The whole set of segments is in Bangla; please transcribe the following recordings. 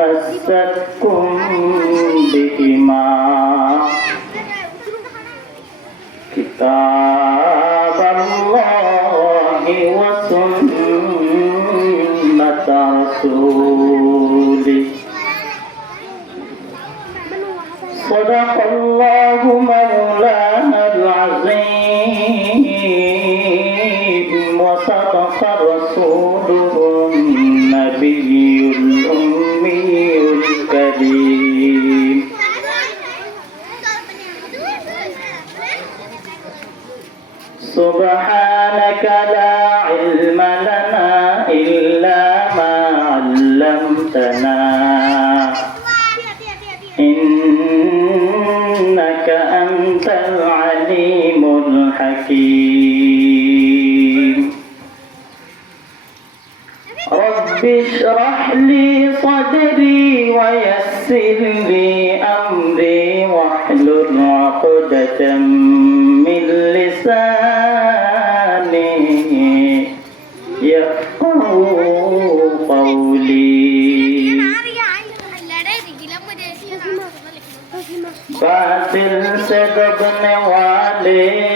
ما تمسكتم بهما كتاب الله وسنة رسوله صدق الله مولانا العظيم وصدق رسوله الحكيم رب اشرح لي صدري ويسر لي أمري واحلل عقدة من لساني يفقه قولي बातिल से दबने वाले आए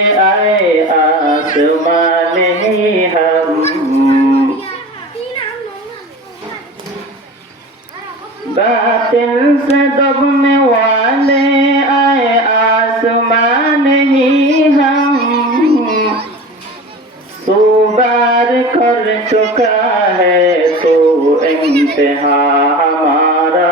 आसमान ही हम बातिल से दबने वाले आए आसमान ही हम सुबार कर चुका है तो इंतहा हमारा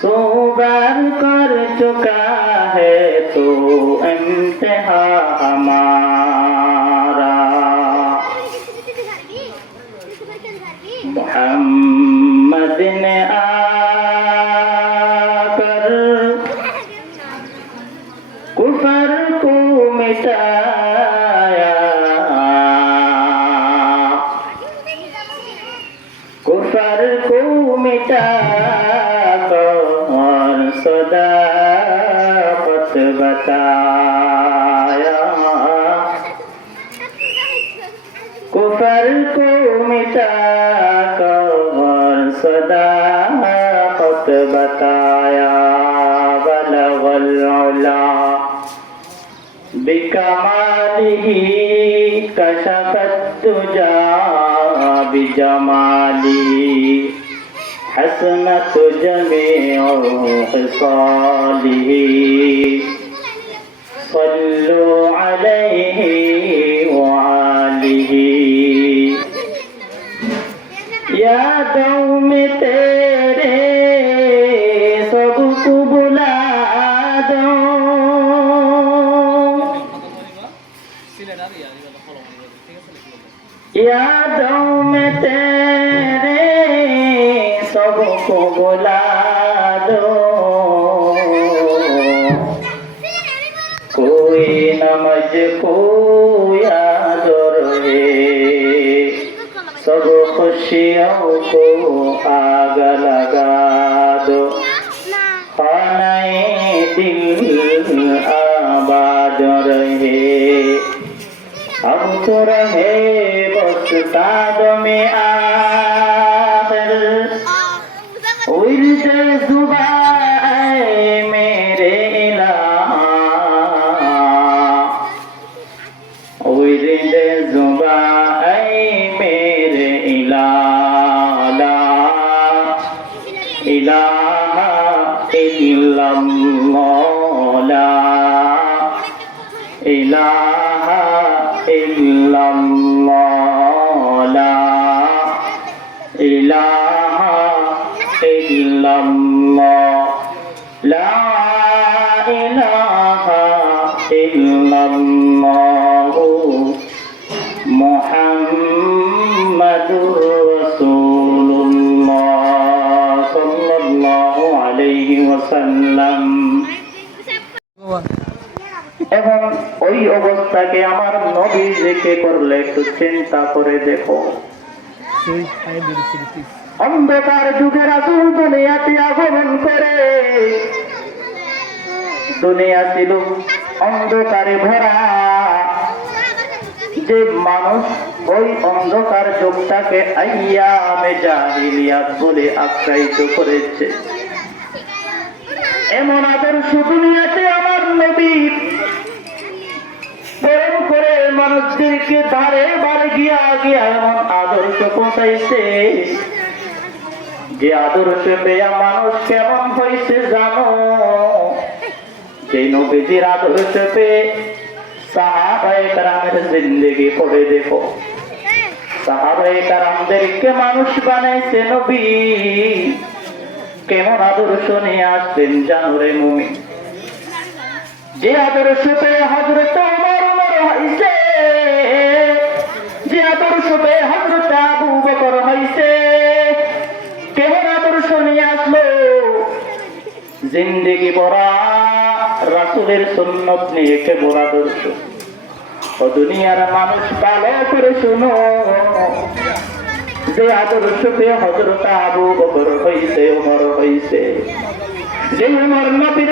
सोबार कर चुका Mesa بكماله كشف الدجى بجماله حسنة جميع خصاله صلوا عليه وآله يا دوم تيم सबको बुला दो कोई नमज को याद रहे सब खुशियों को आग लगा दो खानाए दिल आबाद रहे अब तो रहे बस ताद में आखिर এবং ওই অবস্থাকে আমার নবী দেখে করলে একটু চিন্তা করে দেখো। অন্ধকার যুগের আসল দুনিয়াতে আগমন করে। দুনিয়া ছিল অন্ধকারে ভরা। যে মানুষ ওই অন্ধকার যুগটাকে আইয়ামে জাহিলিয়াত বলে আখ্যায়িত করেছে। এমন আদর্শ দুনিয়াতে আমার নবী প্রেম করে মানুষদেরকে ধারে বারে গিয়া গিয়া এমন আদর্শ পৌঁছাইছে। যে আদর্শ পেয়া মানুষ কেমন হয়েছে জানো? যে নবীজির আদর্শ পেয়ে পড়ে দেখো। মানুষ বানাইছে নবী। কেমন আদর্শ নিয়ে আসতেন জানুরে মুমি যে আদর্শ পেয়ে হজরত রাসুলের সন্ন্যত নিয়ে কেবল আদর্শ? ও দুনিয়ার মানুষ ভালো করে শুনো। যে আদর্শ পেয়ে হজরত আবু বকর হইছে, ওমর হইছে। যে উমর নবীর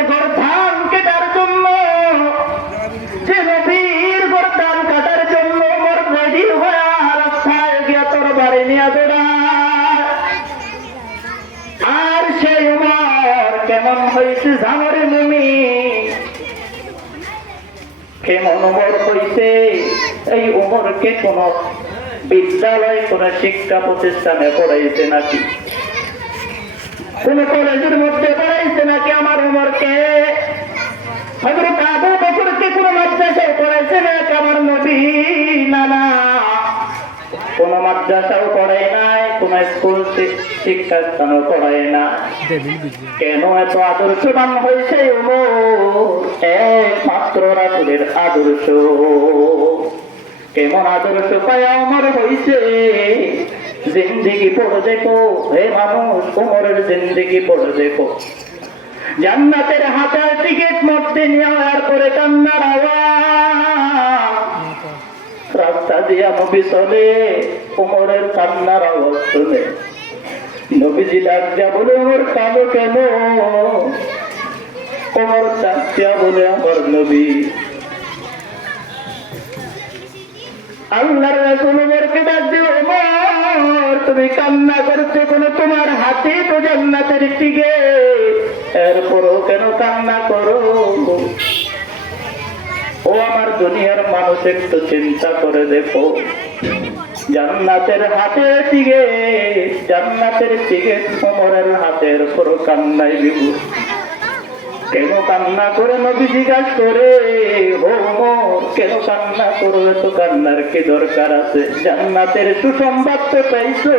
হয়েছে এই উমরকে কোন বিদ্যালয় কোন শিক্ষা প্রতিষ্ঠানে পড়াইছে নাকি? কোন কলেজের মধ্যে পড়াইছে নাকি আমার উমরকে? হজরত আবু বকরকে কোন মাদ্রাসায় পড়াইছে নাকি আমার নবী? না না। কোন মাদ্রাসাও নাই কোন স্কুল শিক্ষা স্থানও পড়ায় না। কেন এত আদর্শবান হয়েছে উমর? একমাত্র রাসুলের আদর্শ। কেমন আদর্শ পায়া আমার হয়েছে জিন্দিগি পড়ে দেখো। হে মানুষ, উমরের জিন্দিগি পড়ে দেখো। জান্নাতের হাতের টিকিট মধ্যে নেওয়ার পরে কান্নার আওয়াজ। রাস্তা দিয়া নবী চলে, উমরের কান্নার আওয়াজ শুনে। নবীজি ডাক দিয়া বলে আমার কালো কেন? বলে আমার নবী? তুমি কান্না কেন? তোমার হাতে তো জান্নাতের এরপরও কেন কান্না করো? ও আমার দুনিয়ার মানুষ, একটু চিন্তা করে দেখো। জান্নাতের হাতে টিকে, জান্নাতের টিকে কোমরের হাতের পুরো কান্নাই বিভু কেন কান্না করে নবী জিজ্ঞাসা করে হো মোর, কেন কান্না করো? এত কান্নার কি দরকার আছে? জান্নাতের সুসংবাদ তো পাইছো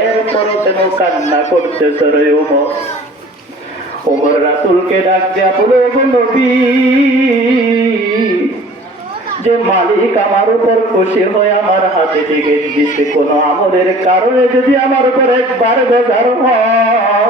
এরপরও কেন কান্না করতেছ রে ওমর ওমর রাসুলকে ডাক দেয়া বলে নবী, যে মালিক আমার উপর খুশি হয়ে আমার হাতে টিকিট দিচ্ছে, কোনো আমলের কারণে যদি আমার উপর একবার বেজার হয়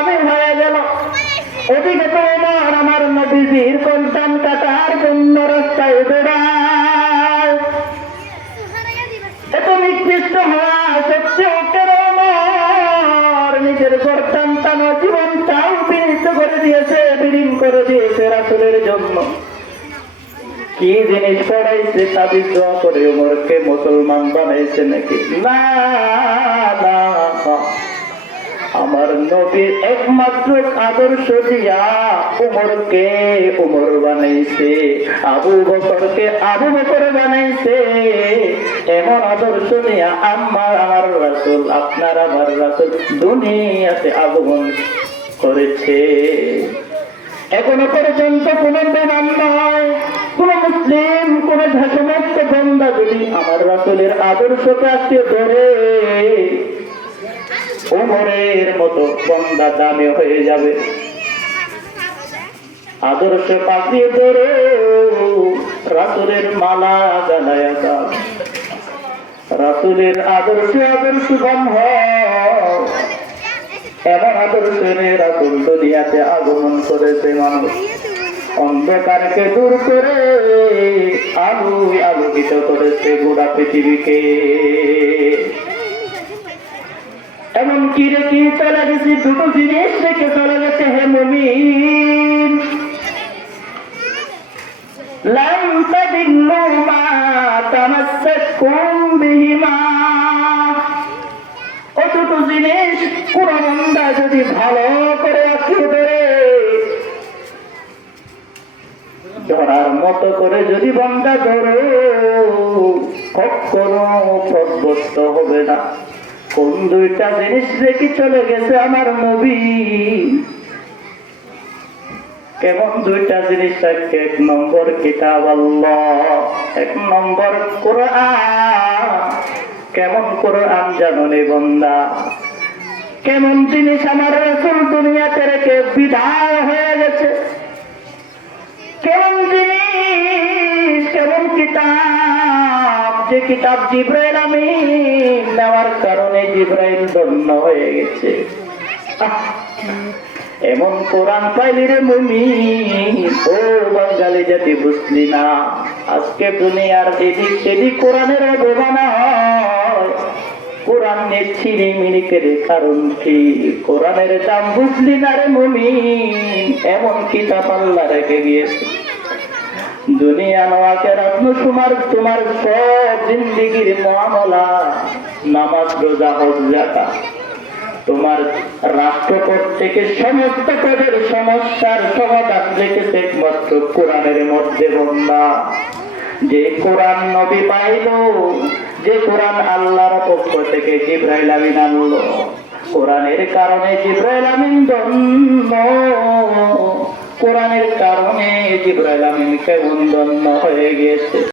ওদিকে তো আমার আমার নবীজির কন্টান কাটার জন্য রাস্তায় বেড়ায়। এত নিকৃষ্ট করে দিয়েছে, বিলীন করে দিয়েছে রাসুলের জন্য। কি জিনিস পড়াইছে তাবিজ দোয়া করে উমরকে মুসলমান বানাইছে নাকি? না না। আমার নবীর একমাত্র আদর্শ দিয়া উমরকে উমর বানাইছে, আবু বকরকে আবু বকর বানাইছে। এমন আদর্শ নিয়া আমার আমার রাসুল, আপনার, আমার রাসুল দুনিয়াতে আগমন করেছে। এখনও পর্যন্ত কোন বেমান নয় কোন মুসলিম, কোন সমস্ত বন্ধা যদি আমার রাসুলের আদর্শকে আজকে ধরে ওমরের মতো বন্দা দামে হয়ে যাবে। আদর্শ পাকিয়ে ধরে রাসুলের মালা জানায় দাও রাসুলের আদর্শ আদর্শ হয় এমন আদর্শ রাসুল দুনিয়াতে আগমন করেছে মানুষ। অন্ধকারকে দূর করে আলু আলোকিত করেছে গোটা পৃথিবীকে। এমন কি রেখে চলে গেছে? দুটো জিনিস রেখে চলে গেছে হে মুমিন। দুটো জিনিস মন্দা যদি ভালো করে আঁকড়ে ধরে ধরার মতো করে যদি বন্দা ধরো, কখনো পদভস্ত হবে না। কোন দুইটা জিনিস রেখে চলে গেছে আমার নবী? কেমন দুইটা জিনিস? রাখছে এক নম্বর কিতাব আল্লাহ, এক নম্বর কোরআন। কেমন কোরআন জানো নে বন্দা? কেমন জিনিস আমার রসুল দুনিয়াতে রেখে বিদায় হয়ে গেছে? কেমন জিনিস, কেমন কিতাব? যে কিতাব জিব্রাইল আমি নেওয়ার কারণে জিব্রাইল ধন্য হয়ে গেছে। এমন কোরআন পাইলি রে মুমি ও বাঙালি জাতি বুঝলি না আজকে দুনিয়ার এদিক সেদিক কোরআনের অবমানা হয়। কোরআন নিয়ে ছিঁড়ি মিনিকের কারণ কি? কোরআনের দাম বুঝলি না রে মুমি এমন কিতাব আল্লাহ রেখে গিয়েছে। দুনিয়া তোমার তোমার নামাজ, রোজা, হজ তোমার রাষ্ট্রপদ থেকে সমস্ত সমস্যার সমাধান রেখেছে একমাত্র কোরআনের মধ্যে বন্ধা যে কোরআন নবী পাইল, যে কোরআন আল্লাহর পক্ষ থেকে জিব্রাইল আমিন আনলো। কোরআনের কারণে জিব্রাইল আমিন ধন্য কোরআনের কারণে জিব্রাইল আমিনকে কেমন ধন্য হয়ে গেছে